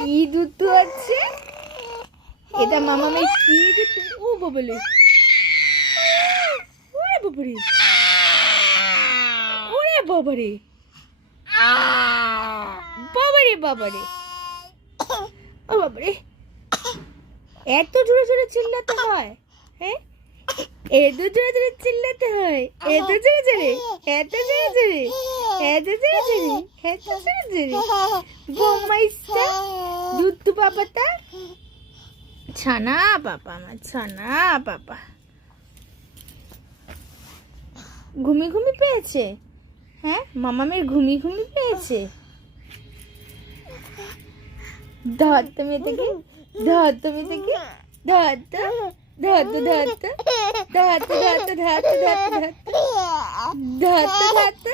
কি দুধ আছে? এটা মামামের কি দুধ ও বাবলে ওরে বাবারে ওরে বাবারে বাবারে বাবারে ও বাবারে এত জোরে জোরে চিল্লাতে হয় হ্যাঁ? এত জোরে জোরে চিল্লাতে হয়, এত জোরে জোরে, এত জোরে জোরে, এত জোরে জোরে, এত জোরে জোরে। পাপাটা ছানা পাপা আমার ছানা পাপা ঘুমি ঘুমি পেয়েছে? হ্যাঁ মামামের ঘুমি ঘুমি পেয়েছে? ধর তুমি থেকে ধর তুমি থেকে ধর তো ধর তো ধর তো ধর তো ধর তো ধর তো ধর তো ধর তো ধর তো।